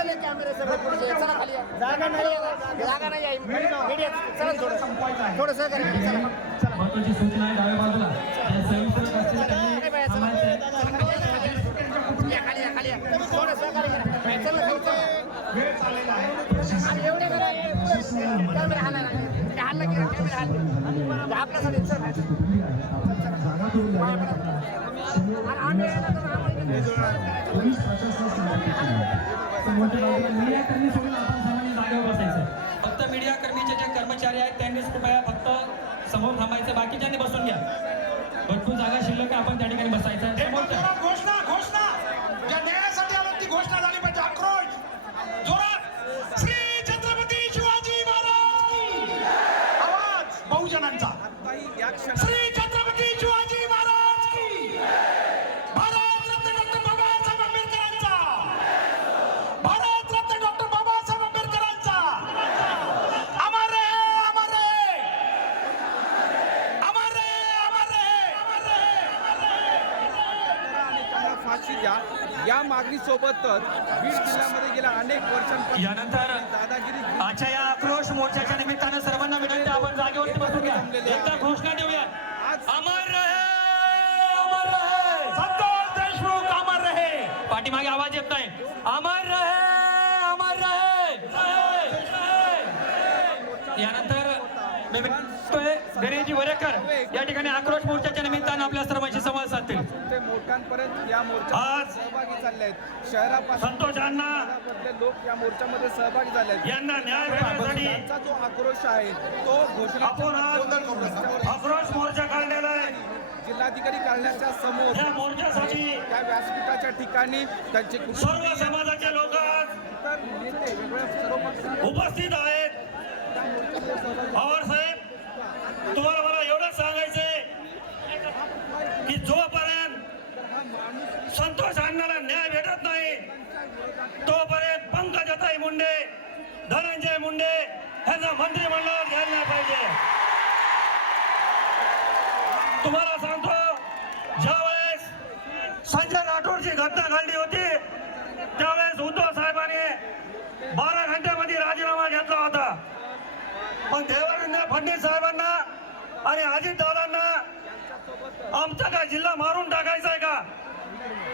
अहो हाणाले कॅमेरे सगळे पुढचे चला खाली या. जागा नाही जागा नाही आहे. मीडिया चला थोडं. थोडं सहकार्य करा. चला. चला. महत्वाची सूचना आहे डाव्या बाजूला. अरे बाया, चला. चला, खाली या, खाली या. या, खाली या, खाली या. थोडं सहकार्य करा. चला, खाली, चला. आणि एवढे करा, कॅमेरा हाणायला लागले. ते हाणलं की कॅमेरा हाणले. ते आपल्यासाठी चल. पोलीस मीडिया कर्मी सोडून आपण सर्वांनी जागेवर बसायचं. फक्त मीडिया कर्मीचे जे कर्मचारी आहेत त्यांनीच कृपया फक्त समोर थांबायचं. बाकीच्यांनी बसून घ्या. भरपूर जागा शिल्लक आहे आपण त्या ठिकाणी बसायचं. घोषणा घोषणा ज्या न्यायासाठी आलो ती घोषणा झाली पाहिजे. आक्रोश. जोरात. श्री छत्रपती शिवाजी महाराज. की आवाज बहुजनांचा. श्री फाशी द्या या मागणीसोबतच बीड जिल्ह्यामध्ये गेल्या अनेक वर्षांपासून यानंतर दादागिरी आजच्या या आक्रोश मोर्चाच्या निमित्तानं सर्वांना विनंती आपण जागेवरती बसून घ्या. एकदा घोषणा देऊया. अमर रहे अमर रहे. संतोष देशमुख अमर रहे. पाठीमागे आवाज येत नाही. अमर रहे अमर रहे. यानंतर मी विनंती गणेशजी वरेकर. या ठिकाणी आक्रोश मोर्चाच्या निमित्तानं आपल्या साधतील ते मोठ्यांपर्यंत या मोर्चात आज सहभागी झाले आहेत. शहरापासून लोक या मोर्चामध्ये सहभागी झाले आहेत. यांना न्याय त्यांचा जो आक्रोश आहे तो घोषणा आक्रोश मोर्चा काढलेला आहे. जिल्हाधिकारी कार्यालयाच्या समोर या मोर्चासाठी त्या व्यासपीठाच्या ठिकाणी त्यांचे सर्व समाजाचे लोक तर नेते वेगवेगळ्या उपस्थित आहेत. पवार साहेब तुम्हाला मला एवढंच सांगायचंय की जोपर्यंत संतोष अण्णाला न्याय भेटत नाही तोपर्यंत पंकजाताई मुंडे धनंजय मुंडे यांना मंत्रिमंडळात घ्यायला नाही पाहिजे. तुम्हाला सांगतो ज्यावेळेस संजय राठोडची घटना घडली होती त्यावेळेस उद्धव साहेबांनी बारा घंट्यामध्ये राजीनामा घेतला होता. पण देवेंद्र फडणवीस साहेबांना आणि अजितदादांना आमचा काय जिल्हा मारून टाकायचा आहे का?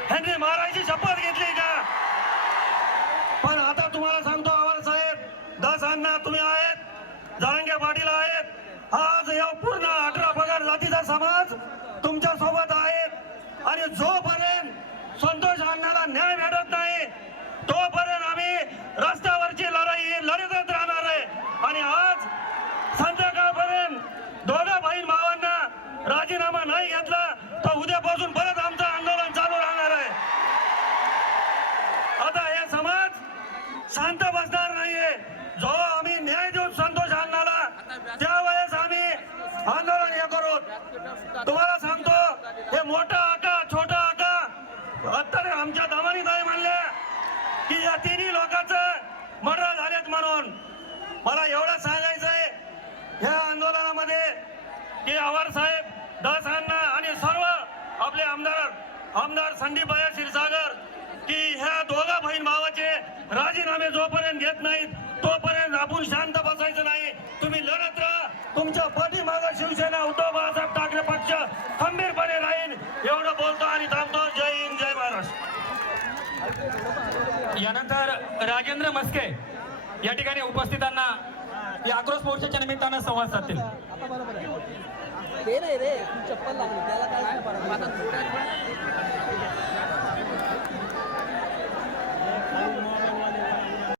ह्यांनी मारायची शपथ घेतली का पण आता तुम्हाला सांगतो आवाज साहेब दस अण्णा तुम्ही आहेत जरांगे पाटील आहेत आज या पूर्ण अठरा पगार जातीचा समाज तुमच्यासोबत आहे. आणि जोपर्यंत संतोष अण्णाला न्याय मिळत नाही तोपर्यंत आम्ही रस्त्यावरची लढाई लढतच राहणार आहे. आणि आज संध्याकाळपर्यंत दोघा बहीण भावांना राजीनामा नाही घेतला तर उद्यापासून परत आमचं आंदोलन चालू राहणार आहे. आता हे समाज शांत बसणार नाहीये जो आम्ही न्याय देऊ संतोष अण्णाला त्यावेळेस आम्ही आंदोलन हे करून. तुम्हाला सांगतो हे मोठा आका छोटा आका अत्तर आमच्या दमानी नाही म्हणल्या की या तिन्ही लोकांचं मर्डर झालेत म्हणून. मला एवढं सांगायचंय ह्या आंदोलनामध्ये की आवार साहेब दस अण्णा आणि सर्व आपले आमदार आमदार संदीप भाया क्षीरसागर की ह्या दोघा बहीण भावाचे राजीनामे जोपर्यंत घेत नाहीत तोपर्यंत आपण शांत बसायचं नाही. तुम्ही लढत राहा तुमच्या शिवसेना उद्धव बाळासाहेब ठाकरे पक्ष खंबीरपणे राहील एवढं बोलतो आणि थांबतो. जय हिंद जय महाराष्ट्र. यानंतर राजेंद्र मस्के या ठिकाणी उपस्थितांना या आक्रोश मोर्चाच्या निमित्तानं संवाद साधतील. ते नाही रे तू चप्पल लागली त्याला काय